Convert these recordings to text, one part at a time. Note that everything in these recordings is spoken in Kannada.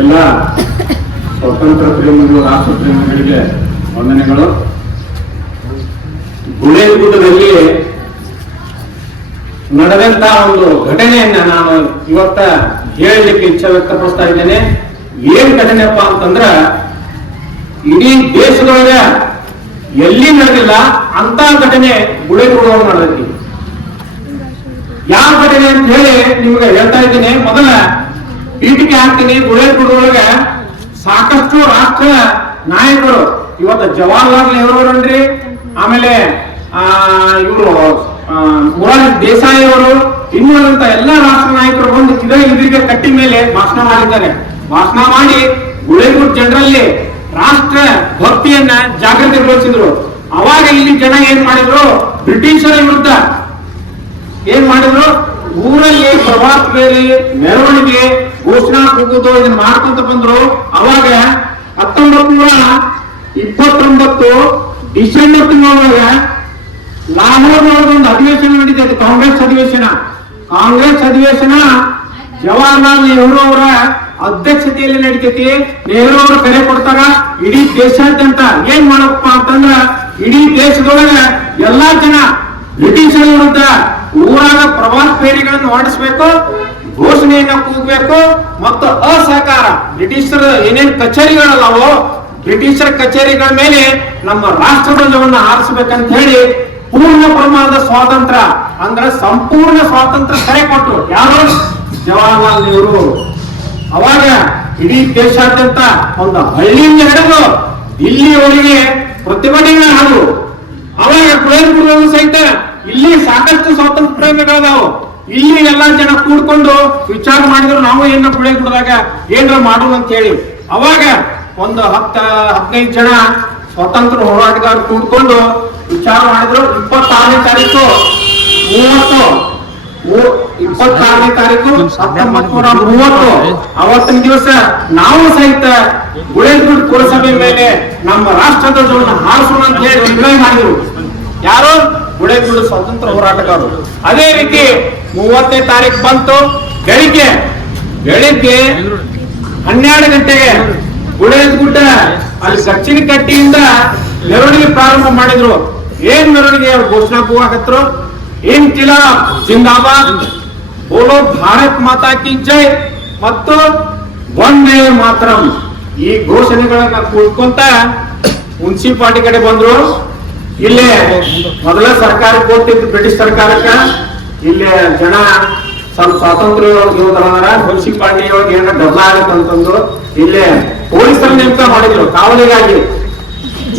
ಎಲ್ಲ ಸ್ವತಂತ್ರ ಪ್ರೇಮಿಗಳು ರಾಷ್ಟ್ರ ಪ್ರೇಮಿಗಳಿಗೆ ವಂದನೆಗಳು. ಗುಣೇಗುಟದಲ್ಲಿ ನಡೆದಂತಹ ಒಂದು ಘಟನೆಯನ್ನ ನಾನು ಇವತ್ತ ಹೇಳಲಿಕ್ಕೆ ಇಚ್ಛೆ ವ್ಯಕ್ತಪಡಿಸ್ತಾ ಇದ್ದೇನೆ. ಏನ್ ಘಟನೆಪ್ಪ ಅಂತಂದ್ರ ದೇಶದೊಳಗ ಎಲ್ಲಿ ನಡೆದಿಲ್ಲ ಅಂತ ಘಟನೆ ಗುಳೇಗುಡದೊಳಗೆ ನಡೆದೈತಿ. ಯಾವ ಘಟನೆ ಅಂತ ಹೇಳಿ ನಿಮ್ಗೆ ಹೇಳ್ತಾ ಇದ್ದೀನಿ. ಮೊದಲ ಪೀಠಿಗೆ ಹಾಕ್ತೀನಿ. ಗುಳೇಗುಡದೊಳಗ ಸಾಕಷ್ಟು ರಾಷ್ಟ್ರ ನಾಯಕರು, ಇವತ್ತು ಜವಾಹರ್ಲಾಲ್ ನೆಹರು ಅವರನ್ರಿ, ಆಮೇಲೆ ಇವರು ಮುರಾರಿ ದೇಸಾಯಿ ಅವರು ಇನ್ನುಳಿದಂತ ಎಲ್ಲಾ ರಾಷ್ಟ್ರ ನಾಯಕರು ಬಂದು ಇದೇ ಇದ್ರಿಗೆ ಕಟ್ಟಿ ಮೇಲೆ ಭಾಷಣ ಮಾಡಿದ್ದಾರೆ. ಭಾಷಣ ಮಾಡಿ ಗುಳೆಗೂಡ್ ಜನರಲ್ಲಿ ರಾಷ್ಟ್ರ ಭಕ್ತಿಯನ್ನ ಜಾಗೃತಿಗೊಳಿಸಿದ್ರು ಅವಾಗ ಇಲ್ಲಿ ಜನ ಏನ್ ಮಾಡಿದ್ರು? ಬ್ರಿಟಿಷರ ವಿರುದ್ಧ. ಏನ್ ಮಾಡಿದ್ರು? ಊರಲ್ಲಿ ಪ್ರವಾಸ ಬೇರೆ ಮೆರವಣಿಗೆ, ಘೋಷಣಾ ಕೂಗುದು ಇದನ್ನ ಮಾಡ್ಕೊಂತ ಬಂದ್ರು. ಅವಾಗ ಹತ್ತೊಂಬತ್ ನೂರ ಇಪ್ಪತ್ತೊಂಬತ್ತು ಡಿಸೆಂಬರ್ ತಿಂಗಳೊಳಗ ಲಾಹೋರ್ನೊಳಗೆ ಒಂದು ಅಧಿವೇಶನ ನಡೀತೈತೆ, ಕಾಂಗ್ರೆಸ್ ಅಧಿವೇಶನ. ಕಾಂಗ್ರೆಸ್ ಅಧಿವೇಶನ ಜವಾಹರ್ಲಾಲ್ ನೆಹರು ಅವರ ಅಧ್ಯಕ್ಷತೆಯಲ್ಲಿ ನಡೀತೈತಿ, ನೆಹರು ಅವರು ಕರೆ ಕೊಡ್ತಾರ, ಇಡೀ ದೇಶಾದ್ಯಂತ ಏನ್ ಮಾಡಪ್ಪ ಅಂತಂದ್ರ, ಇಡೀ ದೇಶದೊಳಗ ಎಲ್ಲಾ ಜನ ಬ್ರಿಟಿಷರ ವಿರುದ್ಧ ಊರಾಗ ಪ್ರವಾಸ ಫೇರಿಗಳನ್ನು ಹೊರಡಿಸ್ಬೇಕು, ಘೋಷಣೆಯನ್ನ ಕೂಗಬೇಕು, ಮತ್ತು ಅಸಹಕಾರ. ಬ್ರಿಟಿಷರ ಏನೇನ್ ಕಚೇರಿಗಳಲ್ಲವೋ ಬ್ರಿಟಿಷರ ಕಚೇರಿಗಳ ಮೇಲೆ ನಮ್ಮ ರಾಷ್ಟ್ರಧ್ವಜವನ್ನ ಹಾರಿಸ್ಬೇಕಂತ ಹೇಳಿ ಪೂರ್ಣ ಪ್ರಮಾಣದ ಸ್ವಾತಂತ್ರ್ಯ, ಅಂದ್ರೆ ಸಂಪೂರ್ಣ ಸ್ವಾತಂತ್ರ್ಯ ಕರೆ ಕೊಟ್ಟರು. ಯಾರು? ಜವಾಹರ್ಲಾಲ್ ನೆಹರು ಅವಾಗ ಇಡೀ ದೇಶಾದ್ಯಂತ ಒಂದು ಹಳ್ಳಿಯಿಂದ ಹಿಡಿದು ಇಲ್ಲಿವರೆಗೆ ಪ್ರತಿಭಟನೆ ಆದವು. ಅವಾಗ ಕುವೆಂಪು ಸಹಿತ ಇಲ್ಲಿ ಸಾಕಷ್ಟು ಸ್ವಾತಂತ್ರ್ಯ ಪ್ರೇಮಿಗಳದಾವು ಇಲ್ಲಿ ಎಲ್ಲಾ ಜನ ಕೂಡ್ಕೊಂಡು ವಿಚಾರ ಮಾಡಿದ್ರು, ನಾವು ಏನ ಕುಳಿತುಕೊಂಡಾಗ ಏನ್ರ ಮಾಡು ಅಂತ ಹೇಳಿ. ಅವಾಗ ಒಂದು ಹತ್ತ, ಹದಿನೈದು ಜನ ಸ್ವತಂತ್ರ ಹೋರಾಟಗಾರರು ಕೂಡ್ಕೊಂಡು ವಿಚಾರ ಮಾಡಿದ್ರು. ಇಪ್ಪತ್ತಾರನೇ ತಾರೀಕು, ಮೂವತ್ತು. ಇಪ್ಪತ್ತಾರನೇ ತಾರೀಕು ಹತ್ತೊಂಬತ್ತು ನೂರ ಮೂವತ್ತು. ಅವತ್ತಿನ ದಿವಸ ನಾವು ಸಹಿತ ಗುಳೇಗುಡ್ ಪುರಸಭೆ ಮೇಲೆ ನಮ್ಮ ರಾಷ್ಟ್ರ ಧ್ವಜವನ್ನು ಹಾರಿಸೋಣ ಅಂತ ಹೇಳಿ ನಿರ್ಣಯ ಮಾಡಿದ್ರು. ಯಾರು? ಗುಳೇಗುಡ್ ಸ್ವತಂತ್ರ ಹೋರಾಟಗಾರರು. ಅದೇ ರೀತಿ ಮೂವತ್ತನೇ ತಾರೀಕು ಬಂತು. ಬೆಳಿಗ್ಗೆ ಬೆಳಿಗ್ಗೆ ಹನ್ನೆರಡು ಗಂಟೆಗೆ ಗುಳೇಗುಡ್ಡ ಅಲ್ಲಿ ಸಚ್ಚಿನ ಕಟ್ಟಿಯಿಂದ ಮೆರವಣಿಗೆ ಪ್ರಾರಂಭ ಮಾಡಿದ್ರು. ಏನ್ ಮೆರವಣಿಗೆ ಅವ್ರು ಘೋಷಣಾ ಕೂಗಾಕತ್ರು ಏನ್ ಕಿಲಾ ಜಿಂದಾಬಾದ್. ಬೋಲೋ ಭಾರತ್ ಮಾತಾ ಕಿ ಜೈ. ಮತ್ತು ಒಂದೇ ಮಾತ್ರ. ಈ ಘೋಷಣೆಗಳನ್ನ ಕೂಡ್ಕೊಂತ ಮುನ್ಸಿಪಾಲ್ಟಿ ಕಡೆ ಬಂದ್ರು. ಇಲ್ಲೇ ಮೊದಲ ಸರ್ಕಾರ ಕೊಟ್ಟಿದ್ದು ಬ್ರಿಟಿಷ್ ಸರ್ಕಾರಕ್ಕ. ಇಲ್ಲೇ ಜನ ಸ್ವಲ್ಪ ಸ್ವಾತಂತ್ರ್ಯ ಯೋಧರ ಮುನ್ಸಿಪಾಲ್ಟಿ ಒಳಗೆ ಏನ ಗದ್ದಲ ಆಗತ್ತಂತಂದು ಇಲ್ಲೇ ಪೊಲೀಸರ ನೇಮಕ ಮಾಡಿದ್ರು, ಕಾವಲಿಗಾಗಿ.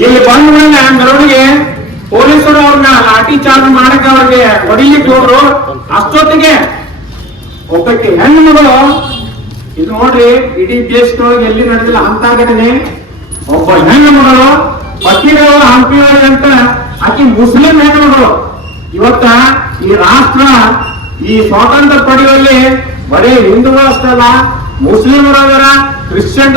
ಇಲ್ಲಿ ಬಂದ ಮೇಲೆ ಮೆರವಣಿಗೆ ಪೊಲೀಸರು ಅವ್ರನ್ನ ಲಾಠಿ ಚಾರ್ಜ್ ಮಾಡಕ್ಕೆ ಅವ್ರಿಗೆ ಹೊಡಿಲಿಕ್ಕೆ ಹೋದ್ರು. ಅಷ್ಟೊತ್ತಿಗೆ ಒಬ್ಬಕ್ಕೆ ಹೆಣ್ಣು ಮಗಳು, ಇದು ನೋಡ್ರಿ, ಇಡೀ ದೇಶದೊಳಗೆ ಎಲ್ಲಿ ನಡೆದಿಲ್ಲ ಅಂತ ಘಟನೆ. ಒಬ್ಬ ಹೆಣ್ಣು ಮಗಳು ಪಟ್ಟಿಗಳು ಹಂಪಿ ಅಂತ ಆಕಿ ಮುಸ್ಲಿಂ ಹೆಣ್ಣು ಮಗಳು. ಇವತ್ತ ಈ ರಾಷ್ಟ್ರ, ಈ ಸ್ವಾತಂತ್ರ್ಯ ಪಡೆಯುವಲ್ಲಿ ಬರೀ ಹಿಂದೂಗಳು ಅಷ್ಟೇ ಅಲ್ಲ ಮುಸ್ಲಿಮರು ಅದರ ಕ್ರಿಶ್ಚಿಯನ್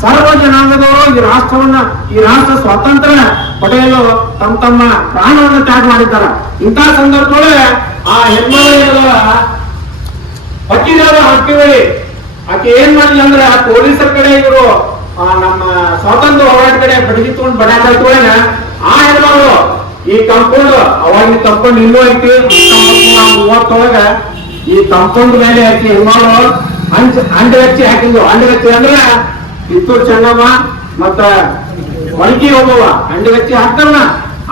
ಸರ್ವ ಜನಾಂಗದವರು ಈ ರಾಷ್ಟ್ರವನ್ನ ಈ ರಾಷ್ಟ್ರ ಸ್ವಾತಂತ್ರ್ಯ ಪಡೆಯಲು ತಮ್ಮ ತಮ್ಮ ಪ್ರಾಣವನ್ನ ತ್ಯಾಗ ಮಾಡಿದ್ದಾರೆ. ಇಂತಹ ಸಂದರ್ಭದೊಳಗೆ ಆ ಹೆಣ್ಮಗಳ ಪಟ್ಟಿದಾರ ಹಾಕಿವಳಿ ಆಕೆ ಏನ್ ಮಾಡಿಲ್ಲ ಅಂದ್ರೆ ಆ ಪೊಲೀಸರ ಕಡೆ ಇವರು ಆ, ನಮ್ಮ ಸ್ವಾತಂತ್ರ್ಯ ಹೋರಾಟ ಕಡೆ ಬಡಗಿ ತಗೊಂಡ್ ಆ ಹೆಣ್ಮಗಳು ಈ ಕಂಪೌಂಡ್ ಅವಾಗ ತಪ್ಕೊಂಡು ಇನ್ನೂ ಐತಿ ಮೂವತ್ತೊಳಗ ಈ ಕಂಪೌಂಡ್ ಮೇಲೆ ಆಕೆ ಹೆಣ್ಮಗಳು ಅಂಚ್ ಅಂಡಗಚ್ಚಿ ಹಾಕಿದ್ವು ಅಂಡಗಚ್ಚಿ ಅಂದ್ರೆ ಕಿತ್ತೂರು ಚೆನ್ನಮ್ಮ ಮತ್ತ ಒಳಗಿ ಹೋಗುವ ಅಂಡಗಚ್ಚಿ ಹಾಕ್ತಾರಲ್ಲ,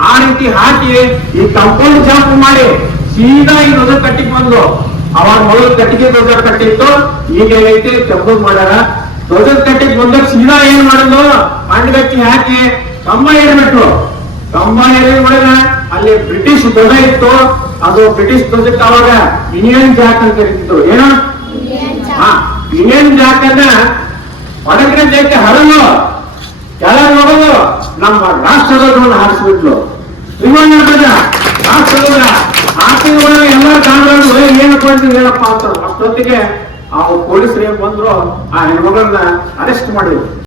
ಆ ರೀತಿ ಹಾಕಿ ಈ ಕಂಪೌಂಡ್ ಜಾಪ್ ಮಾಡಿ ಸೀದಾ ಈ ಧ್ವಜ ಕಟ್ಟಿಗೆ ಬಂದು. ಅವಾಗ ಮೊದಲು ಕಟ್ಟಿಗೆ ಧ್ವಜ ಕಟ್ಟಿತ್ತು ಈಗ ಏನೈತಿ ಕೆಂಪದ್ ಮಾಡ್ಯಾರ. ಧ್ವಜದ ಕಟ್ಟಿಗೆ ಬಂದಾಗ ಸೀದಾ ಏನ್ ಮಾಡಿದ್ಲು? ಅಂಡಗಚ್ಚಿ ಹಾಕಿ ಕಂಬ ಏರ್ಬಿಟ್ರು ಕಂಬ ಏರಿ ಮಾಡಿದ ಅಲ್ಲಿ ಬ್ರಿಟಿಷ್ ಧ್ವಜ ಇತ್ತು. ಅದು ಬ್ರಿಟಿಷ್ ಧ್ವಜಕ್ಕೆ ಅವಾಗ ಇಂಡಿಯನ್ ಜಾಕ್ ಅಂತ ಕರೀತಿದ್ರು ಏನ ಹಾ ಜಾಕನ್ನ ಅನ್ನ ಒಳಗಡೆ ಹರಲು ಎಲ್ಲ ನೋಡಲು ನಮ್ಮ ರಾಷ್ಟ್ರಧ್ವಜವನ್ನು ಹಾರಿಸ್ಬಿಟ್ಲು. ಧ್ವಜ, ರಾಷ್ಟ್ರಧ್ವಜ. ಹಾಕಿದ ಎಲ್ಲ ಕಾರಣಗಳು ಏನಪ್ಪ ಅಂತ ಹೇಳಪ್ಪ ಅಂತ ಅಷ್ಟೊತ್ತಿಗೆ ಆ ಪೊಲೀಸರು ಏನ್ ಬಂದ್ರು, ಆ ಹೆಣ್ಮಗಳನ್ನ ಅರೆಸ್ಟ್ ಮಾಡಿದ್ರು.